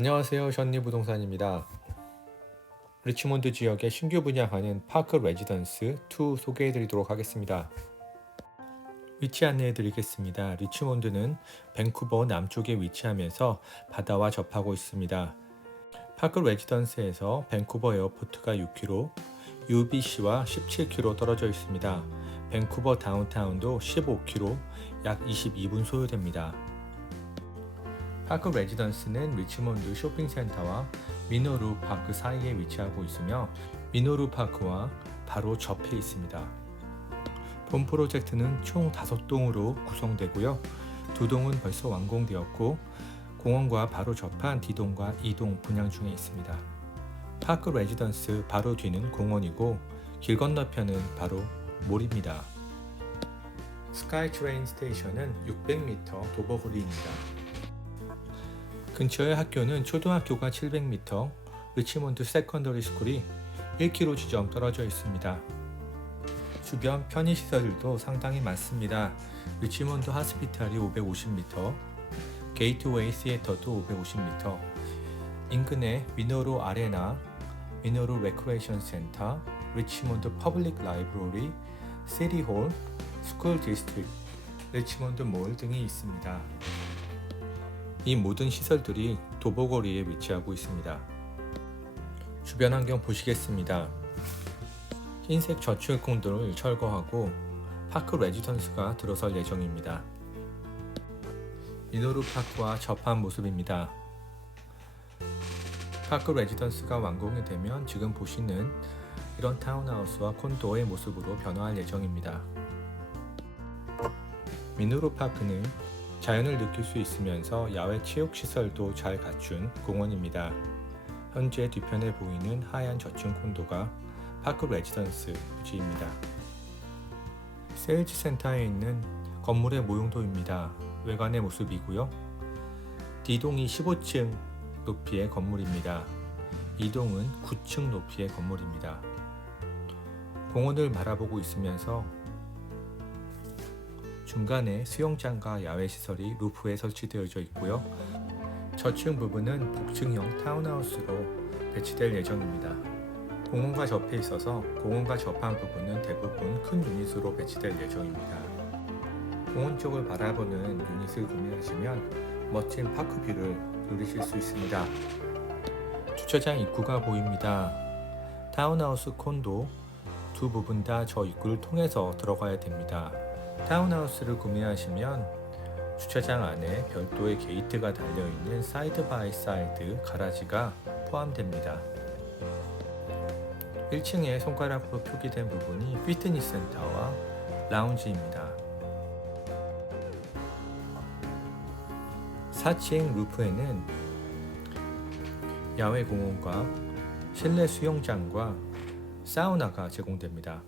안녕하세요. 션리 부동산입니다. 리치몬드 지역에 신규 분양하는 파크 레지던스 2 소개해 드리도록 하겠습니다. 위치 안내해 드리겠습니다. 리치몬드는 밴쿠버 남쪽에 위치하면서 바다와 접하고 있습니다. 파크 레지던스에서 밴쿠버 에어포트가 6km, UBC와 17km 떨어져 있습니다. 밴쿠버 다운타운도 15km, 약 22분 소요됩니다. 파크 레지던스는 리치몬드 쇼핑센터와 미노루 파크 사이에 위치하고 있으며 미노루 파크와 바로 접해 있습니다. 본 프로젝트는 총 5동으로 구성되고요. 두 동은 벌써 완공되었고 공원과 바로 접한 D동과 E동 분양 중에 있습니다. 파크 레지던스 바로 뒤는 공원이고 길 건너편은 바로 몰입니다. 스카이 트레인 스테이션은 600m 도버구리입니다. 근처의 학교는 초등학교가 700m, 리치몬드 세컨더리 스쿨이 1km 지점 떨어져 있습니다. 주변 편의시설들도 상당히 많습니다. 리치몬드 하스피탈이 550m, 게이트웨이 시애터도 550m, 인근에 미노루 아레나, 미노루 레크레이션 센터, 리치몬드 퍼블릭 라이브러리, 시티홀, 스쿨 디스트릭, 리치몬드 몰 등이 있습니다. 이 모든 시설들이 도보거리에 위치하고 있습니다. 주변 환경 보시겠습니다. 흰색 저축 콘도를 철거하고 파크 레지던스가 들어설 예정입니다. 미노루 파크와 접한 모습입니다. 파크 레지던스가 완공이 되면 지금 보시는 이런 타운하우스와 콘도의 모습으로 변화할 예정입니다. 미노루 파크는 자연을 느낄 수 있으면서 야외 체육 시설도 잘 갖춘 공원입니다. 현재 뒤편에 보이는 하얀 저층 콘도가 파크 레지던스 부지입니다. 세일즈 센터에 있는 건물의 모형도입니다. 외관의 모습이고요. D동이 15층 높이의 건물입니다. E동은 9층 높이의 건물입니다. 공원을 바라보고 있으면서 중간에 수영장과 야외 시설이 루프에 설치되어져 있고요. 저층 부분은 복층형 타운하우스로 배치될 예정입니다. 공원과 접해 있어서 공원과 접한 부분은 대부분 큰 유닛으로 배치될 예정입니다. 공원 쪽을 바라보는 유닛을 구매하시면 멋진 파크뷰를 누리실 수 있습니다. 주차장 입구가 보입니다. 타운하우스 콘도 두 부분 다 저 입구를 통해서 들어가야 됩니다. 타운하우스를 구매하시면 주차장 안에 별도의 게이트가 달려있는 사이드 바이 사이드 가라지가 포함됩니다. 1층에 손가락으로 표기된 부분이 피트니스 센터와 라운지입니다. 4층 루프에는 야외 공원과 실내 수영장과 사우나가 제공됩니다.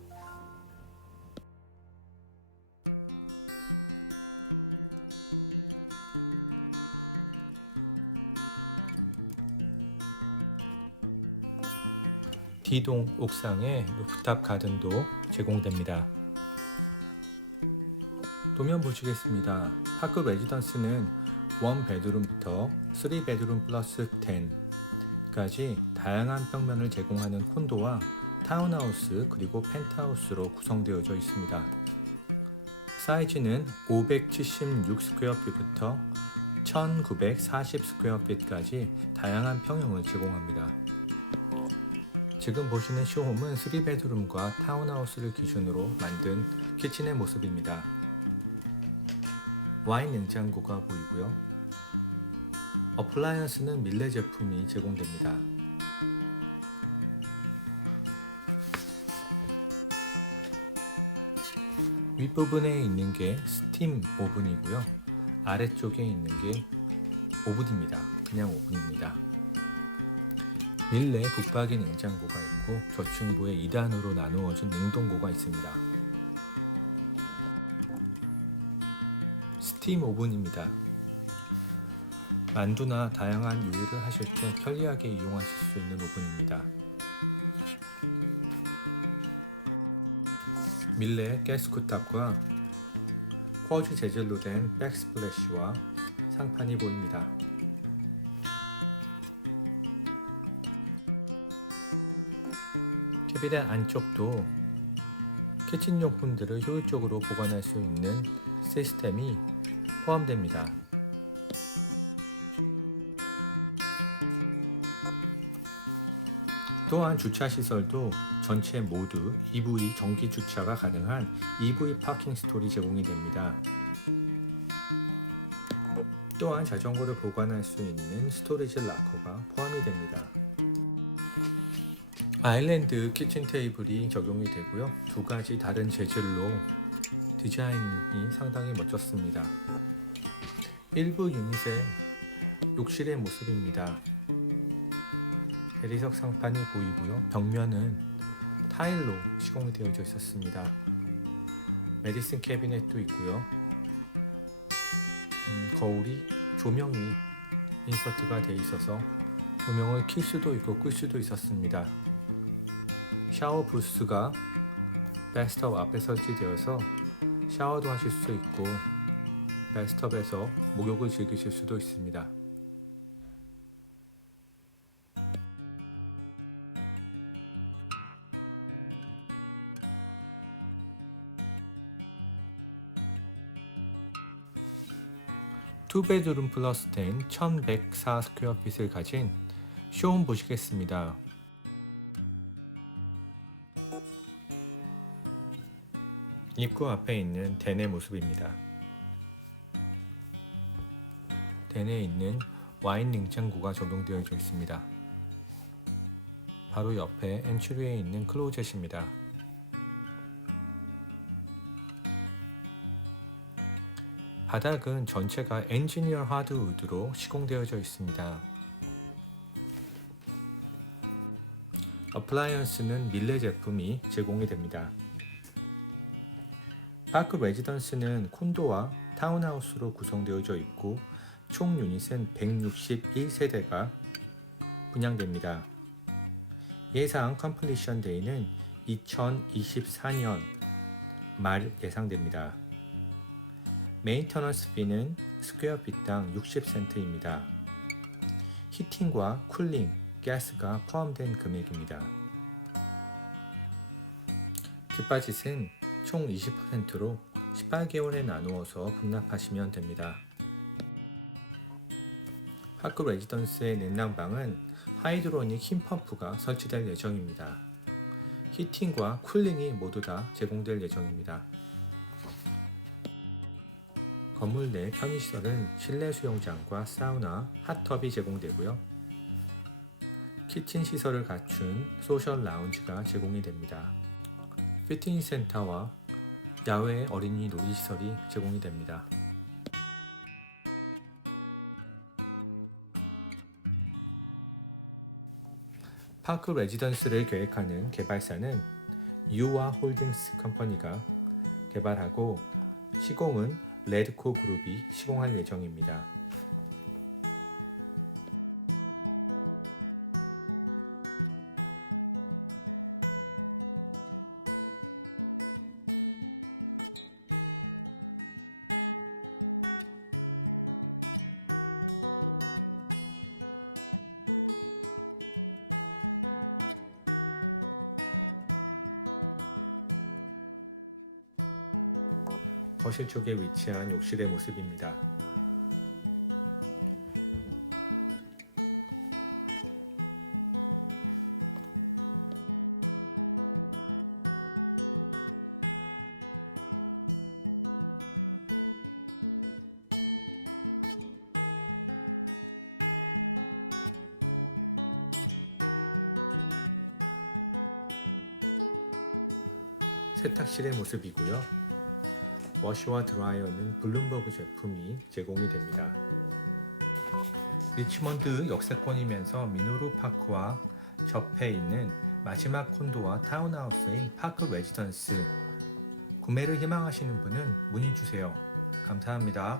D동 옥상에 루프탑 가든도 제공됩니다. 도면 보시겠습니다. 파크 레지던스는 1 베드룸부터 3 베드룸 플러스 10까지 다양한 평면을 제공하는 콘도와 타운하우스 그리고 펜트하우스로 구성되어져 있습니다. 사이즈는 576 스퀘어핏부터 1940 스퀘어핏까지 다양한 평형을 제공합니다. 지금 보시는 쇼홈은 3베드룸과 타운하우스를 기준으로 만든 키친의 모습입니다. 와인 냉장고가 보이고요. 어플라이언스는 밀레 제품이 제공됩니다. 윗부분에 있는 게 스팀 오븐이고요. 아래쪽에 있는 게 오븐입니다. 그냥 오븐입니다. 밀레 북박이 냉장고가 있고 저층부에 2단으로 나누어진 냉동고가 있습니다. 스팀 오븐입니다. 만두나 다양한 요리를 하실 때 편리하게 이용하실 수 있는 오븐입니다. 밀레 가스쿠탑과 쿼즈 재질로 된 백스플래시와 상판이 보입니다. 캐비넷 안쪽도 키친용품들을 효율적으로 보관할 수 있는 시스템이 포함됩니다. 또한 주차 시설도 전체 모두 EV 전기 주차가 가능한 EV 파킹 스토리 제공이 됩니다. 또한 자전거를 보관할 수 있는 스토리지 락커가 포함이 됩니다. 아일랜드 키친 테이블이 적용이 되고요. 두 가지 다른 재질로 디자인이 상당히 멋졌습니다. 일부 유닛의 욕실의 모습입니다. 대리석 상판이 보이고요. 벽면은 타일로 시공이 되어져 있었습니다. 메디슨 캐비넷도 있고요. 음, 거울이 조명이 인서트가 되어 있어서 조명을 킬 수도 있고 끌 수도 있었습니다. 샤워 부스가 베스트업 앞에 설치되어서 샤워도 하실 수 있고 베스트업에서 목욕을 즐기실 수도 있습니다. 투베드룸 플러스 10 1104 스퀘어핏을 가진 쇼홈 보시겠습니다. 입구 앞에 있는 덴의 모습입니다. 덴에 있는 와인 냉장고가 적용되어져 있습니다. 바로 옆에 엔트리에 있는 클로젯입니다. 바닥은 전체가 엔지니어 하드 우드로 시공되어져 있습니다. 어플라이언스는 밀레 제품이 제공이 됩니다. 파크 레지던스는 콘도와 타운하우스로 구성되어져 있고 총 유닛은 161세대가 분양됩니다. 예상 컴플리션 데이는 2024년 말 예상됩니다. 메인터넌스 피는 스퀘어 빗당 60센트입니다. 히팅과 쿨링, 가스가 포함된 금액입니다. 디파짓은 총 20%로 18개월에 나누어서 분납하시면 됩니다. 파크 레지던스의 냉난방은 하이드로닉 흰펌프가 설치될 예정입니다. 히팅과 쿨링이 모두 다 제공될 예정입니다. 건물 내 편의시설은 실내 수영장과 사우나, 핫tub이 제공되고요. 키친 시설을 갖춘 소셜 라운지가 제공이 됩니다. 피팅 센터와 야외 어린이 놀이시설이 제공이 됩니다. 파크 레지던스를 계획하는 개발사는 유와 홀딩스 컴퍼니가 개발하고 시공은 레드코 그룹이 시공할 예정입니다. 거실 쪽에 위치한 욕실의 모습입니다. 세탁실의 모습이고요. 워시와 드라이어는 블룸버그 제품이 제공이 됩니다. 리치먼드 역세권이면서 미노루 파크와 접해 있는 마지막 콘도와 타운하우스인 파크 레지던스 구매를 희망하시는 분은 문의 주세요. 감사합니다.